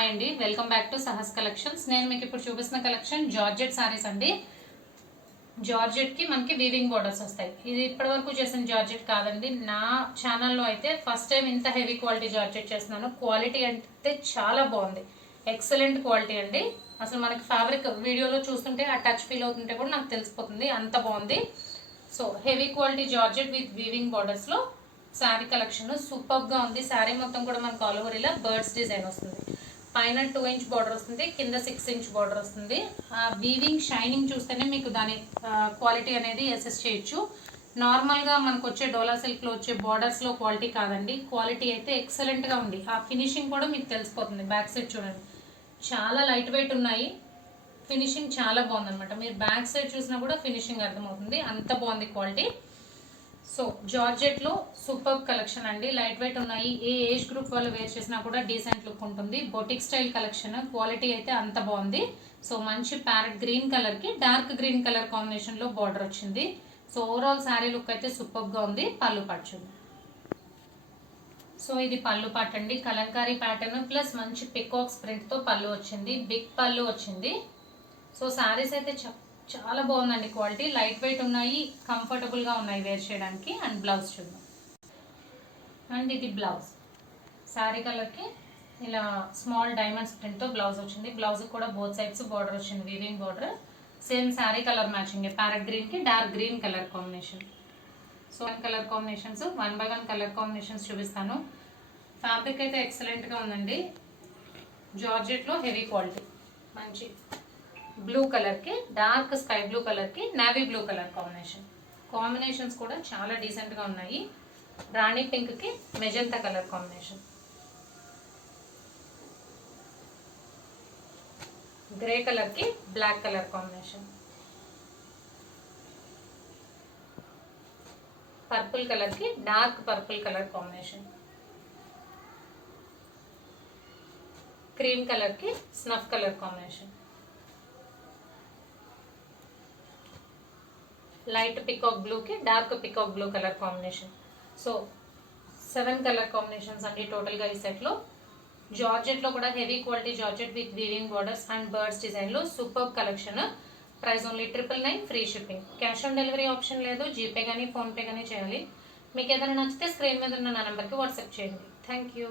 Hi అండి, welcome back to Sahas collections. నేను మీకు ఇప్పుడు చూపిస్తున్న కలెక్షన్ జార్జెట్ సారీస్ అండి. జార్జెట్ కి మనకి వీవింగ్ బోర్డర్స్ వస్తాయి. ఇది ఇప్పటి వరకు చేసిన జార్జెట్ కాదండి. నా ఛానల్లో అయితే ఫస్ట్ టైం ఇంత హెవీ క్వాలిటీ జార్జెట్ చేస్తున్నాను. క్వాలిటీ అంటే చాలా బాగుంది, ఎక్సలెంట్ క్వాలిటీ అండి. అసలు మనకి ఫ్యాబ్రిక్ వీడియోలో చూస్తుంటే ఆ టచ్ ఫీల్ అవుతుంటే కూడా నాకు తెలిసిపోతుంది, అంత బాగుంది. So heavy quality georgette with weaving borders లో శారీ కలెక్షన్ సూపర్ గా ఉంది. శారీ మొత్తం కూడా మనకు ఆల్ ఓవర్ ఇలా బర్డ్స్ డిజైన్ వస్తుంది. పైన 2 ఇంచ్ బార్డర్ వస్తుంది, కింద 6 ఇంచ్ బార్డర్ వస్తుంది. ఆ వీవింగ్ షైనింగ్ చూస్తేనే మీకు దాని క్వాలిటీ అనేది అసెస్ చేయొచ్చు. నార్మల్గా మనకు వచ్చే డోలా సిల్క్లో వచ్చే బార్డర్స్లో క్వాలిటీ కాదండి. క్వాలిటీ అయితే ఎక్సలెంట్గా ఉంది. ఆ ఫినిషింగ్ కూడా మీకు తెలిసిపోతుంది. బ్యాక్ సైడ్ చూడండి, చాలా లైట్ వెయిట్ ఉన్నాయి. ఫినిషింగ్ చాలా బాగుందన్నమాట. మీరు బ్యాక్ సైడ్ చూసినా కూడా ఫినిషింగ్ అర్థమవుతుంది, అంత బాగుంది క్వాలిటీ. సో జార్జెట్లో సూపర్ కలెక్షన్ అండి. లైట్ వెయిట్ ఉన్నాయి. ఏ ఏజ్ గ్రూప్ వాళ్ళు వేర్ చేసినా కూడా డీసెంట్ లుక్ ఉంటుంది. బొటిక్ స్టైల్ కలెక్షన్, క్వాలిటీ అయితే అంత బాగుంది. సో మంచి ప్యారెట్ గ్రీన్ కలర్కి డార్క్ గ్రీన్ కలర్ కాంబినేషన్లో బార్డర్ వచ్చింది. సో ఓవరాల్ శారీ లుక్ అయితే సూపర్గా ఉంది. పళ్ళు పాటు చూడండి. సో ఇది పళ్ళు పాట అండి. కలంకారీ ప్యాటర్న్ ప్లస్ మంచి పికాక్స్ ప్రింట్తో పళ్ళు వచ్చింది. బిగ్ పళ్ళు వచ్చింది. సో శారీస్ అయితే చాలా బాగుందండి. క్వాలిటీ లైట్ వెయిట్ ఉన్నాయి, కంఫర్టబుల్గా ఉన్నాయి వేర్ చేయడానికి. అండ్ బ్లౌజ్ చూద్దాం. అండ్ ఇది బ్లౌజ్, శారీ కలర్కి ఇలా స్మాల్ డైమండ్స్ ప్రింట్తో బ్లౌజ్ వచ్చింది. బ్లౌజ్ కూడా బోత్ సైడ్స్ బార్డర్ వచ్చింది, weaving border. Same sari colour matching, parrot గ్రీన్కి dark green colour combination. So 1 colour combinations, 1 by 1 colour combinations చూపిస్తాను. ఫ్యాబ్రిక్ అయితే ఎక్సలెంట్గా ఉందండి. జార్జెట్లో హెవీ క్వాలిటీ. మంచి బ్లూ కలర్కి డార్క్ స్కై బ్లూ కలర్కి నేవీ బ్లూ కలర్ కాంబినేషన్స్ కూడా చాలా డీసెంట్గా ఉన్నాయి. రాణి పింక్కి మెజంతా కలర్ కాంబినేషన్, గ్రే కలర్కి బ్లాక్ కలర్ కాంబినేషన్, పర్పుల్ కలర్కి dark purple colour combination, cream కలర్కి snuff colour combination, light peacock బ్లూకి dark peacock blue colour combination. So 7 colour combinations అండి టోటల్గా ఈ సెట్లో. జార్జెట్లో కూడా heavy quality georgette with weaving borders and birds డిజైన్లో super collection. Price only 999, free shipping. Cash on delivery option లేదు. GPay కానీ ఫోన్పే కానీ చేయాలి. మీకు ఏదైనా నచ్చితే స్క్రీన్ మీద ఉన్న నా నెంబర్కి వాట్సాప్ చేయండి. Thank you.